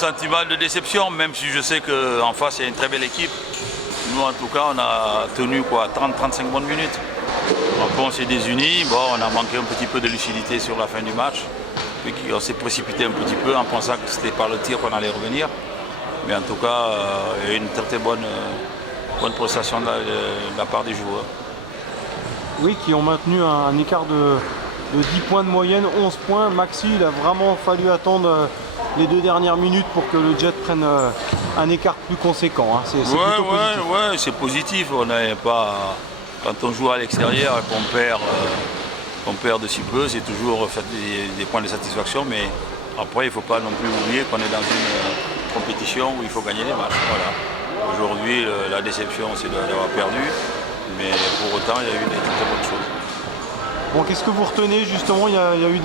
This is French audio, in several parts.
sentiment de déception, même si je sais qu'en face il y a une très belle équipe. Nous en tout cas on a tenu 30-35 bonnes minutes. Après on s'est désunis, on a manqué un petit peu de lucidité sur la fin du match. Puis on s'est précipité un petit peu en pensant que c'était par le tir qu'on allait revenir. Mais en tout cas, il y a eu une très bonne prestation de la part des joueurs. Oui, qui ont maintenu un écart de 10 points de moyenne, 11 points. Maxi, il a vraiment fallu attendre les 2 dernières minutes pour que le Jet prenne un écart plus conséquent. Hein. C'est plutôt positif. Ouais, c'est positif. On n'est pas... Quand on joue à l'extérieur et qu'on perd de si peu, c'est toujours des points de satisfaction. Mais après, il ne faut pas non plus oublier qu'on est dans une compétition où il faut gagner les matchs. Voilà. Aujourd'hui, la déception, c'est d'avoir perdu. Mais pour autant, il y a eu des très bonnes choses. Bon, qu'est-ce que vous retenez justement? Il y a eu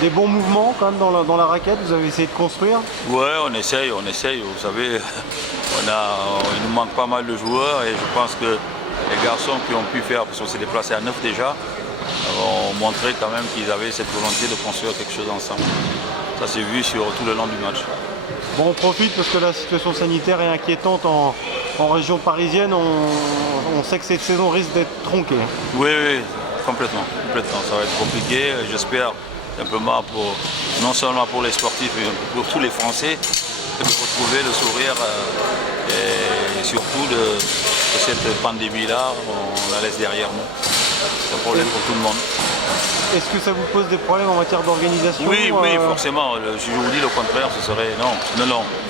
des bons mouvements quand même dans la raquette, vous avez essayé de construire? Ouais, on essaye, vous savez, il nous manque pas mal de joueurs et je pense que les garçons qui ont pu faire, parce qu'on s'est déplacé à 9 déjà, ont montré quand même qu'ils avaient cette volonté de construire quelque chose ensemble. Ça s'est vu sur tout le long du match. Bon, on profite parce que la situation sanitaire est inquiétante en région parisienne. On sait que cette saison risque d'être tronquée. Oui, complètement. Ça va être compliqué. J'espère simplement non seulement pour les sportifs, mais pour tous les Français, de retrouver le sourire et surtout de cette pandémie-là, on la laisse derrière nous. C'est un problème pour tout le monde. Est-ce que ça vous pose des problèmes en matière d'organisation? Oui, forcément. Si je vous dis le contraire, ce serait non,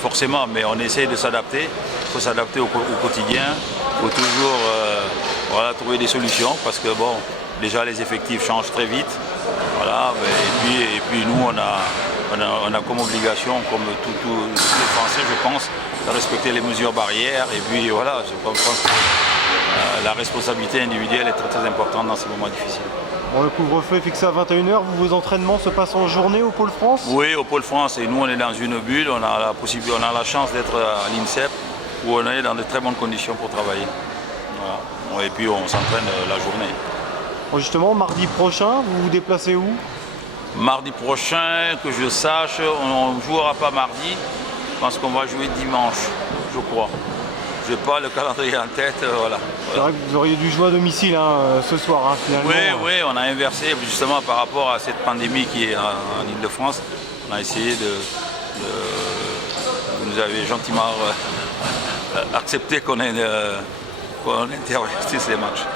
forcément. Mais on essaye de s'adapter. Il faut s'adapter au quotidien. Il faut toujours trouver des solutions parce que déjà les effectifs changent très vite. Voilà. Et puis nous, on a comme obligation, comme tous les Français, je pense, de respecter les mesures barrières. Et puis voilà, je pense que la responsabilité individuelle est très importante dans ces moments difficiles. Bon, le couvre-feu est fixé à 21h. Vos entraînements se passent en journée au Pôle France? Oui, au Pôle France. Et nous, on est dans une bulle. On a la chance d'être à l'INSEP où on est dans de très bonnes conditions pour travailler. Voilà. Et puis, on s'entraîne la journée. Bon, justement, mardi prochain, vous vous déplacez où? Mardi prochain, que je sache, on ne jouera pas mardi. Je pense qu'on va jouer dimanche, je crois. Je n'ai pas le calendrier en tête, voilà. C'est vrai que vous auriez dû jouer à domicile ce soir, finalement. Oui, on a inversé justement par rapport à cette pandémie qui est en Ile-de-France. On a essayé vous nous avez gentiment accepté qu'on intervertisse les matchs.